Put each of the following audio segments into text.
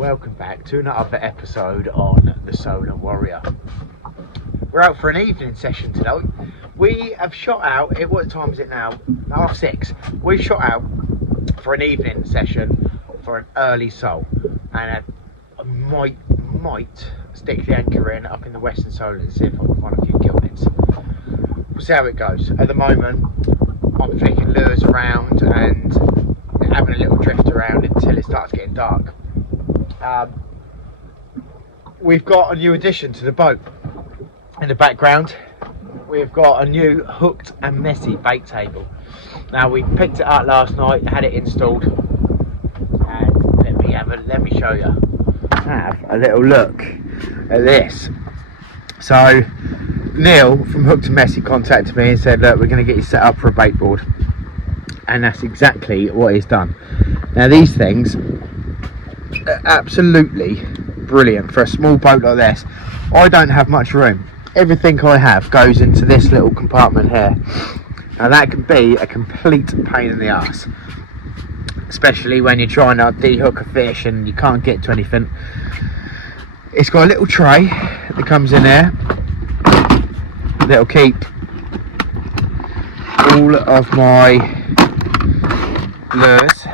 welcome back to another episode on the Solent Warrior. We're out for an evening session today. We have shot out, what time is it now? 6:30. We've shot out for an evening session for an early sole, and I might stick the anchor in up in the Western Solent and see if I can find a few gillnets. We'll see how it goes. At the moment, I'm flicking lures around and having a little drift around until it starts getting dark. We've got a new addition to the boat. In the background, we've got a new hooked and messy bait table. Now, we picked it up last night, had it installed, and let me show you. Have a little look at this. So Neil from Hooked and Messy contacted me and said, look, we're going to get you set up for a bait board, and that's exactly what he's done. Now, these things are absolutely brilliant for a small boat like this. I don't have much room. Everything I have goes into this little compartment here, and that can be a complete pain in the ass, especially when you're trying to de-hook a fish and you can't get to anything. It's got a little tray that comes in here that'll keep all of my lures.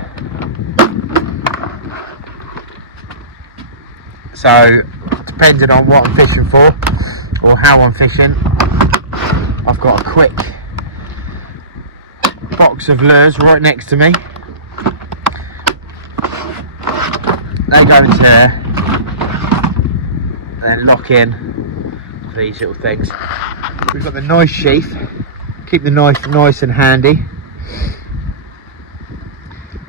So depending on what I'm fishing for or how I'm fishing, I've got a quick box of lures right next to me. They go into there and then lock in for these little things. We've got the knife sheath, keep the knife nice and handy,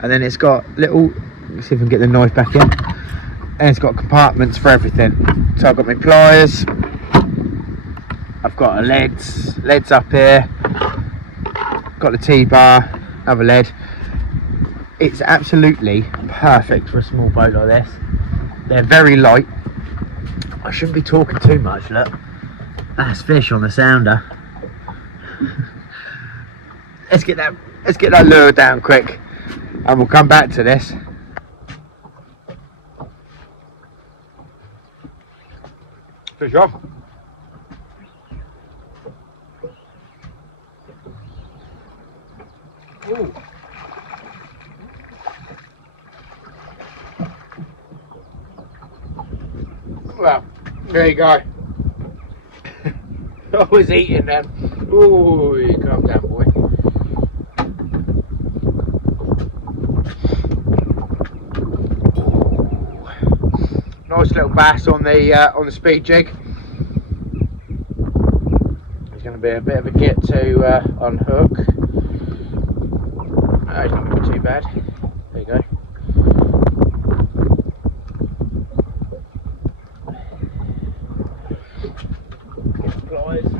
and then it's got little, let's see if I can get the knife back in, and it's got compartments for everything. So I've got my pliers, I've got a leads up here, got the T-bar, another lead. It's absolutely perfect for a small boat like this. They're very light. I shouldn't be talking too much, look. That's fish on the sounder. Let's get that lure down quick and we'll come back to this. Fish off. Ooh. Well, there you go. I was eating them. Ooh, calm down, boy. Nice little bass on the speed jig. It's going to be a bit of a get to unhook. It's not going to be too bad. There you go. Get the pliers.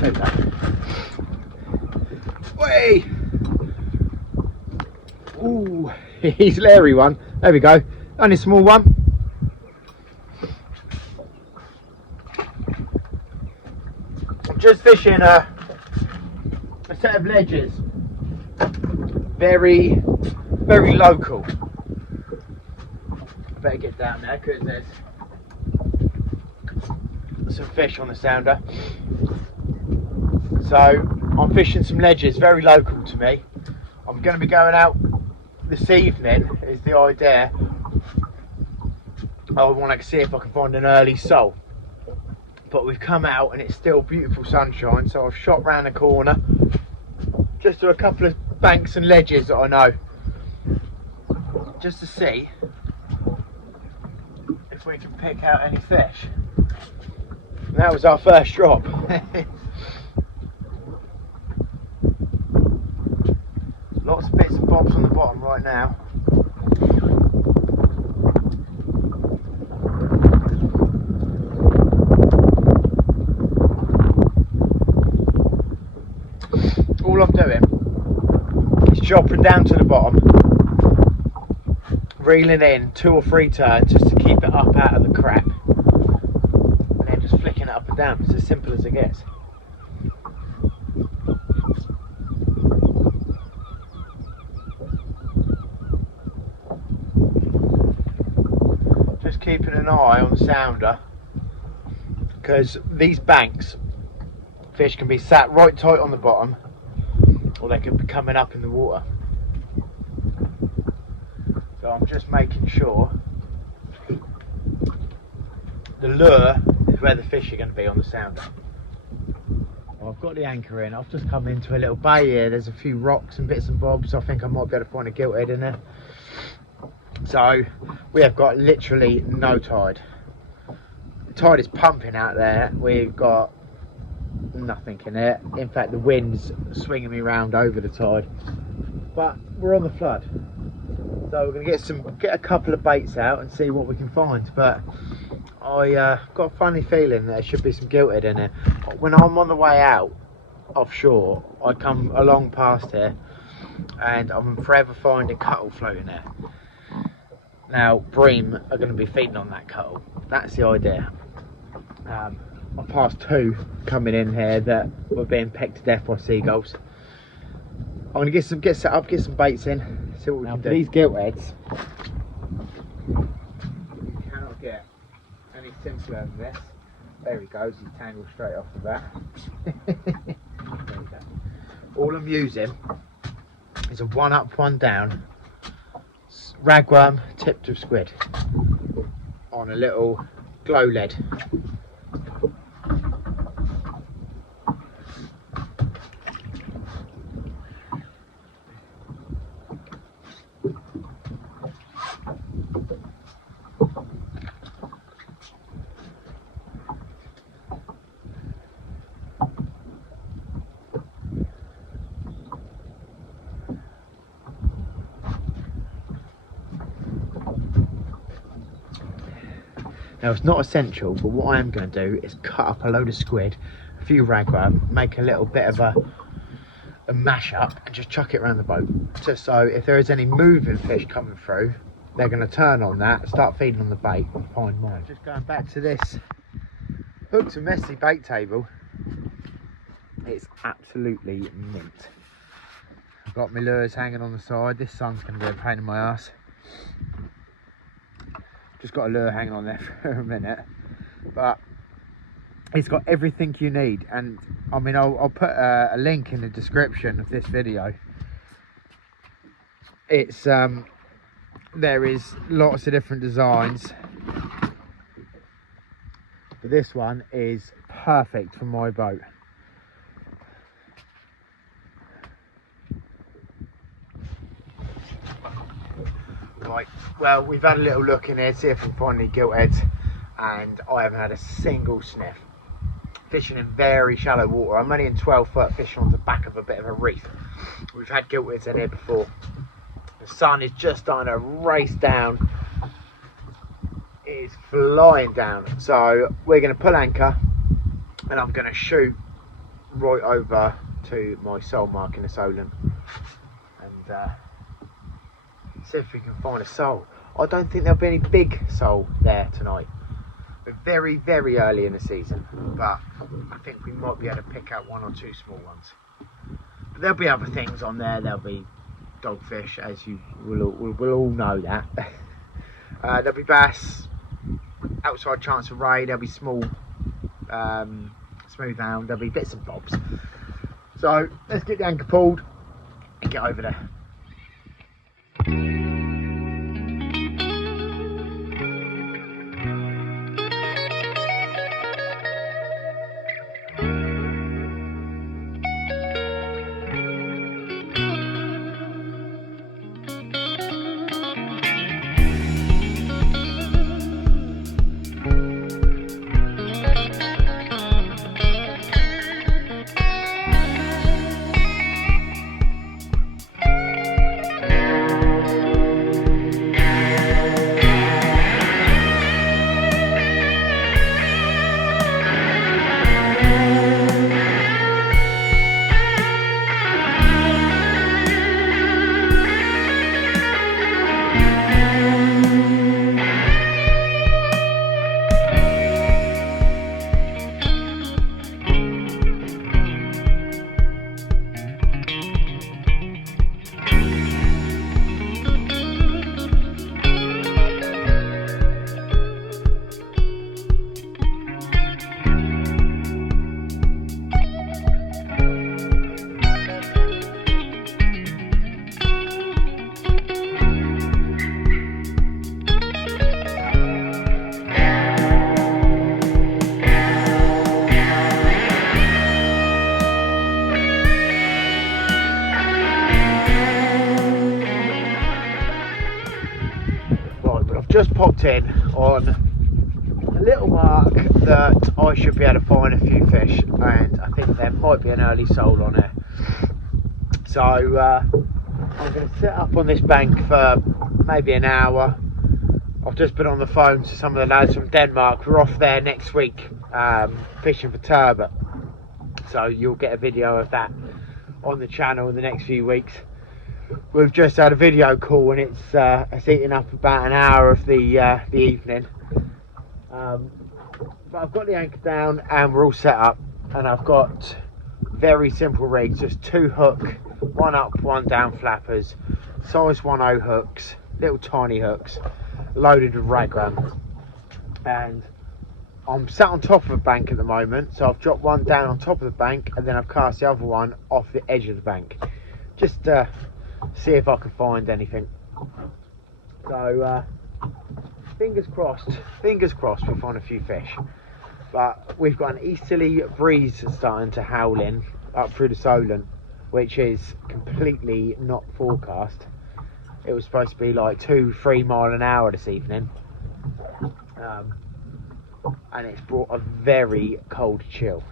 There we go. Way! Ooh, he's a leery one. There we go. Only a small one. I'm just fishing a set of ledges. Very, very local. I better get down there because there's some fish on the sounder. So I'm fishing some ledges, very local to me. I'm going to be going out this evening, is the idea. I want to see if I can find an early sole. But we've come out and it's still beautiful sunshine, so I've shot round the corner just to a couple of banks and ledges that I know, just to see if we can pick out any fish. And that was our first drop. Lots of bits and bobs on the bottom right now. All I'm doing is chopping down to the bottom, reeling in 2 or 3 turns just to keep it up out of the crap, and then just flicking it up and down. It's as simple as it gets. keeping an eye on the sounder, because these banks, fish can be sat right tight on the bottom, or they could be coming up in the water. So I'm just making sure the lure is where the fish are going to be on the sounder. Well, I've got the anchor in. I've just come into a little bay here. There's a few rocks and bits and bobs. I think I might be able to find a gilthead in there. So we have got literally no tide. The tide is pumping out there. We've got nothing in it. In fact, the wind's swinging me round over the tide. But we're on the flood, so we're going to get a couple of baits out and see what we can find. But I got a funny feeling there should be some gilthead in it. When I'm on the way out offshore, I come along past here and I'm forever finding cuttle floating there. Now bream are going to be feeding on that cuttle. That's the idea. I passed two coming in here that were being pecked to death by seagulls. I'm going to get set up, get some baits in, see what we can do. These giltheads, you cannot get any simpler than this. There he goes, he's tangled straight off the bat. There we go. All I'm using is a 1 up, 1 down ragworm tipped with squid on a little glow lead. Now it's not essential, but what I am going to do is cut up a load of squid, a few ragworm, make a little bit of a mash up and just chuck it around the boat. Just so if there is any moving fish coming through, they're going to turn on that, start feeding on the bait and find mine. Just going back to this hooked and messy bait table, it's absolutely mint. I've got my lures hanging on the side. This sun's going to be a pain in my ass. Just got a lure hanging on there for a minute, but it's got everything you need. And I mean, I'll put a link in the description of this video. It's there is lots of different designs, but this one is perfect for my boat. Right, well, we've had a little look in here to see if we can find any giltheads, and I haven't had a single sniff. Fishing in very shallow water. I'm only in 12 foot fishing on the back of a bit of a reef. We've had giltheads in here before. The sun is just starting to race down. It is flying down. So we're going to pull anchor and I'm going to shoot right over to my sole mark in the Solent and see if we can find a sole. I don't think there'll be any big sole there tonight. We're very, very early in the season, but I think we might be able to pick out 1 or 2 small ones. But there'll be other things on there. There'll be dogfish, as you will all know that. There'll be bass, outside chance of ray. There'll be small smooth hound. There'll be bits and bobs. So let's get the anchor pulled and get over there. I've just popped in on a little mark that I should be able to find a few fish, and I think there might be an early sole on there. So I'm going to sit up on this bank for maybe an hour. I've just been on the phone to some of the lads from Denmark. We're off there next week fishing for turbot, so you'll get a video of that on the channel in the next few weeks. We've just had a video call and it's eating up about an hour of the evening, but I've got the anchor down and we're all set up, and I've got very simple rigs, just 2 hook, 1 up, 1 down flappers, size 1/0 hooks, little tiny hooks, loaded with raglan, and I'm sat on top of a bank at the moment, so I've dropped one down on top of the bank and then I've cast the other one off the edge of the bank, just to see if I can find anything. So fingers crossed we'll find a few fish. But we've got an easterly breeze starting to howl in up through the Solent, which is completely not forecast. It was supposed to be like 2-3 miles an hour this evening, and it's brought a very cold chill.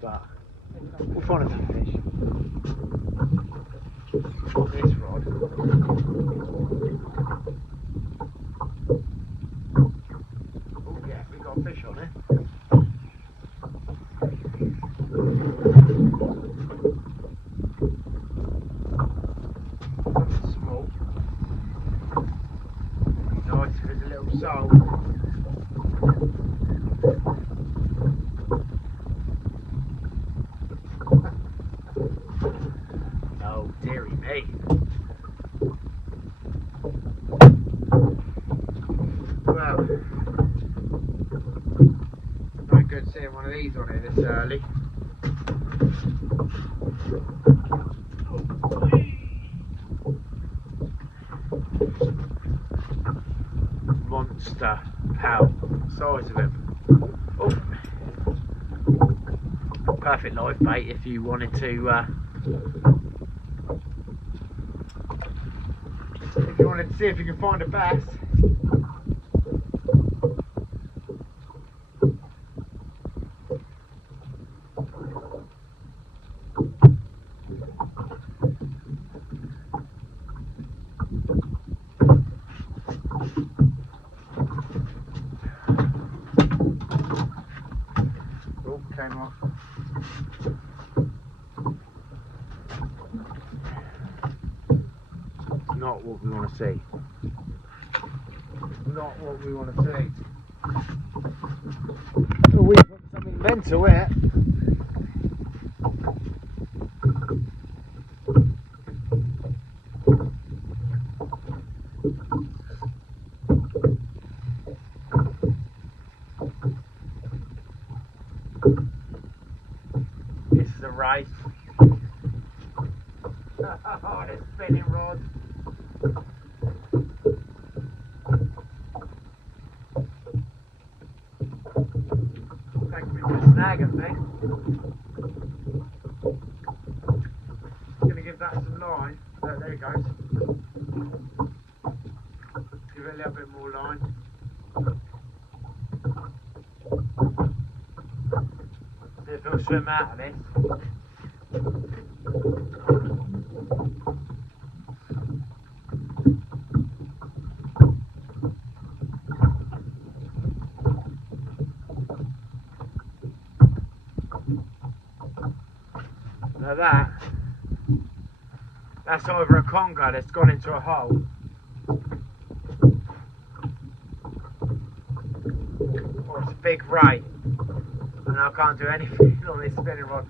But we'll find a few fish. This rod. Oh yeah, we got a fish on it. That's small. Nice, there's a little sole. Oh dearie me. Well, no good seeing one of these on here this early. Monster pout, size of him. Oh, perfect live bait if you wanted to see if you can find a bass. Oh, came off. Not what we want to see. Not what we want to see. Oh, we've got something mental here. This is a race. Oh, this spinning rod. Taking me to a snag, I think. Gonna give that some line. There it goes. Give it a little bit more line. See if it'll swim out of this. Now that's either a conger that's gone into a hole, or it's a big ray, and I can't do anything on this spinning rod.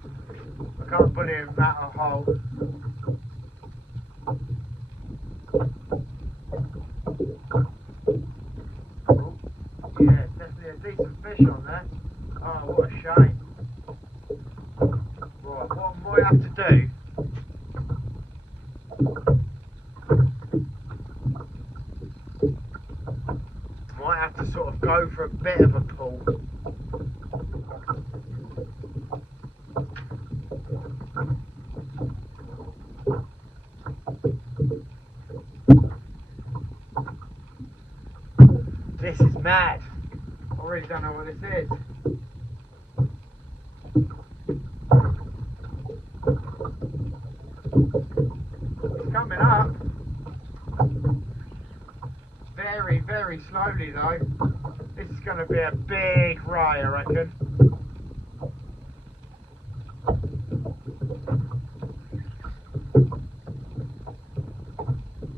I can't put it in that hole. Oh, yeah, definitely a decent fish on there. Oh, what a shame. Right, what I might have to do, might have to sort of go for a bit of a pull. mad. I really don't know what this is. It's coming up. Very, very slowly though. This is going to be a big rye, I reckon.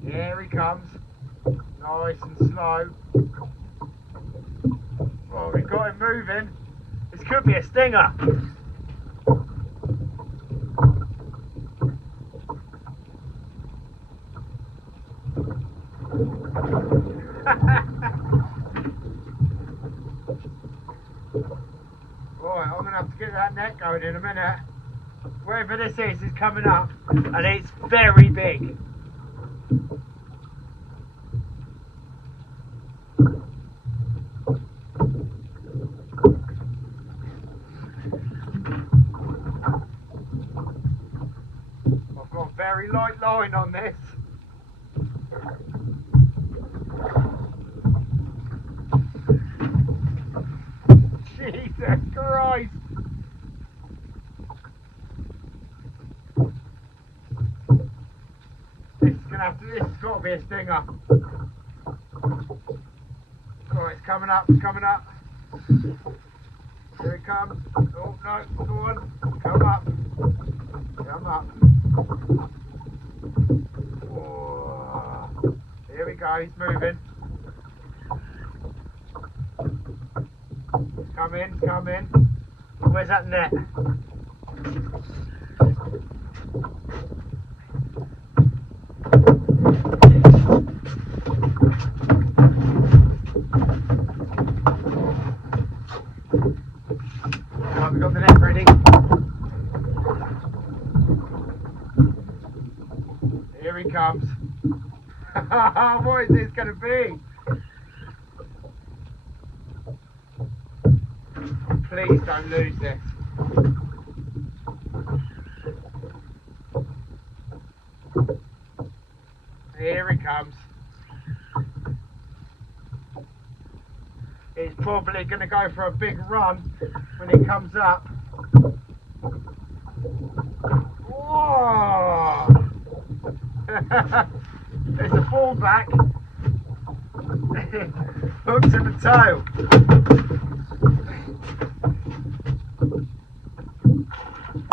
Here he comes. Nice and slow. Oh, we've got him moving. This could be a stinger. Right, I'm going to have to get that net going in a minute. Wherever this is coming up, and it's very big. I've got a very light line on this. Jesus Christ! This has got to be a stinger. Oh, it's coming up, it's coming up. Here it comes. Oh no, go on. Come up. Come up. Oh. Here we go, he's moving. Come in, come in. Where's that net? Right, we've got the net ready. Here he comes. What is this going to be? Please don't lose this. Here he comes. He's probably going to go for a big run when he comes up. Whoa! It's a thornback. Hooks in the tail.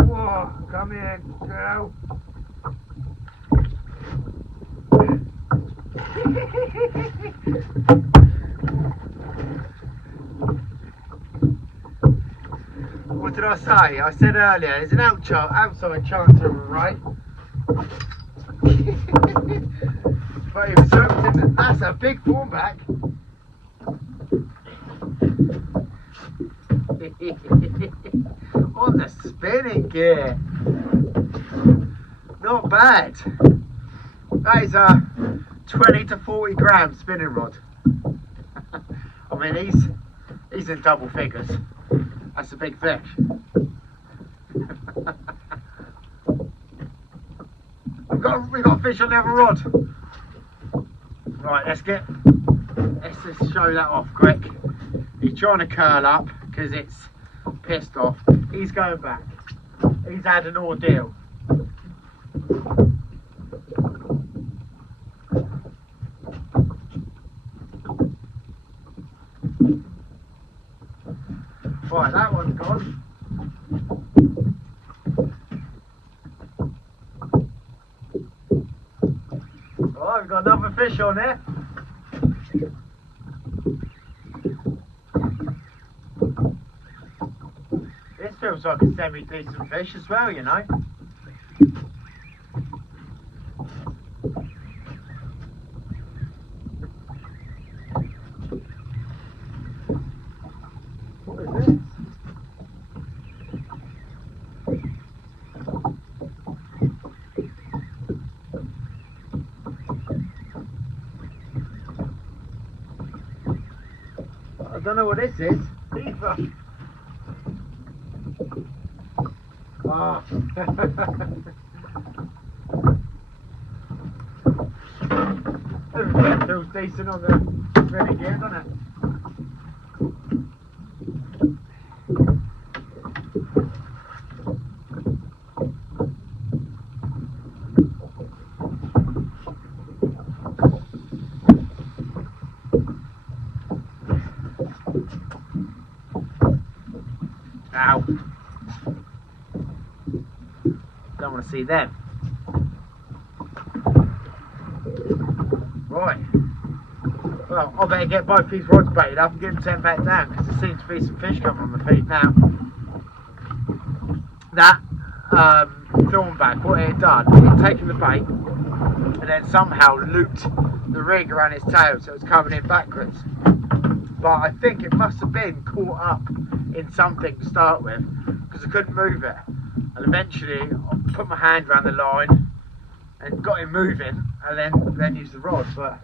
Whoa, come in, girl. What did I say? I said earlier, there's an outside chance of a right. But he was hooked in. That's a big thornback. On the spinning gear. Not bad. That is a 20 to 40 gram spinning rod. I mean, he's in double figures. That's a big fish. We've got a fish on the other rod. Right, let's just show that off quick. He's trying to curl up because it's pissed off. He's going back. He's had an ordeal. Right, that one's gone. Right, we've got another fish on there. This feels like a semi-decent fish as well, you know. What is this? I don't know what this is either. Ah. Everything feels decent on the ready gear, doesn't it? want to see them. Right. Well, I better get both these rods baited up and get them sent back down, because there seems to be some fish coming on the feed now. That thornback, what it had done, it had taken the bait and then somehow looped the rig around its tail, so it was coming in backwards. But I think it must have been caught up in something to start with, because I couldn't move it. And eventually I put my hand around the line and got it moving, and then used the rod. But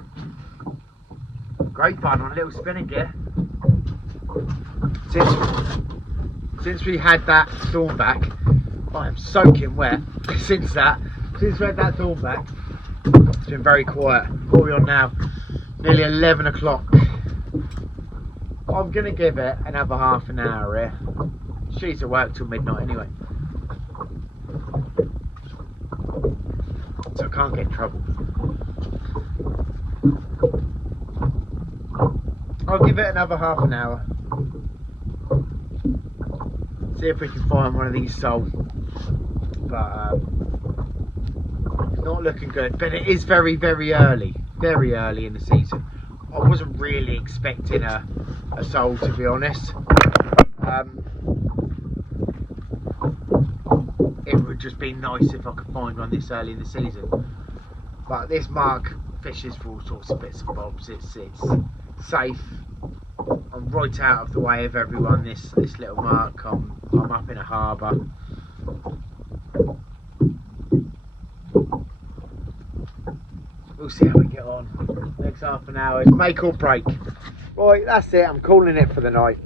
great fun on a little spinning gear. Since we had that thornback, I am soaking wet. Since we had that thornback, it's been very quiet. What are we on now? Nearly 11 o'clock. I'm going to give it another half an hour here. She's at work till midnight anyway, so I can't get in trouble. I'll give it another half an hour. See if we can find one of these sold. But it's not looking good. But it is very, very early in the season. I wasn't really expecting a soul, to be honest. It would just be nice if I could find one this early in the season. But this mark fishes for all sorts of bits and bobs. It's safe. I'm right out of the way of everyone. This little mark. I'm up in a harbour. We'll see how we get on. Next half an hour is make or break. Right, that's it. I'm calling it for the night.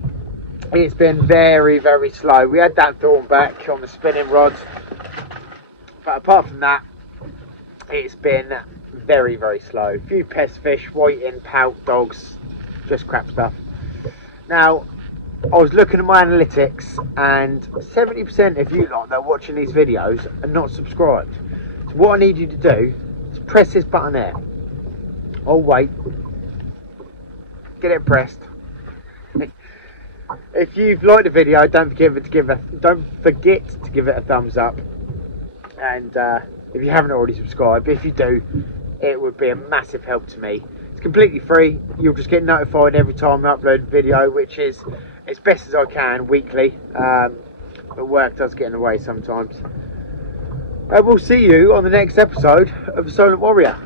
It's been very, very slow. We had that thornback on the spinning rods, but apart from that, it's been very, very slow. A few pest fish, whiting, pout, dogs, just crap stuff. Now, I was looking at my analytics, and 70% of you lot that are watching these videos are not subscribed. So what I need you to do is press this button there. I'll wait. Get it pressed. If you've liked the video, don't forget to give it a thumbs up. And if you haven't already subscribed, if you do, it would be a massive help to me. It's completely free. You'll just get notified every time I upload a video, which is as best as I can weekly. But work does get in the way sometimes. We'll see you on the next episode of the Solent Warrior.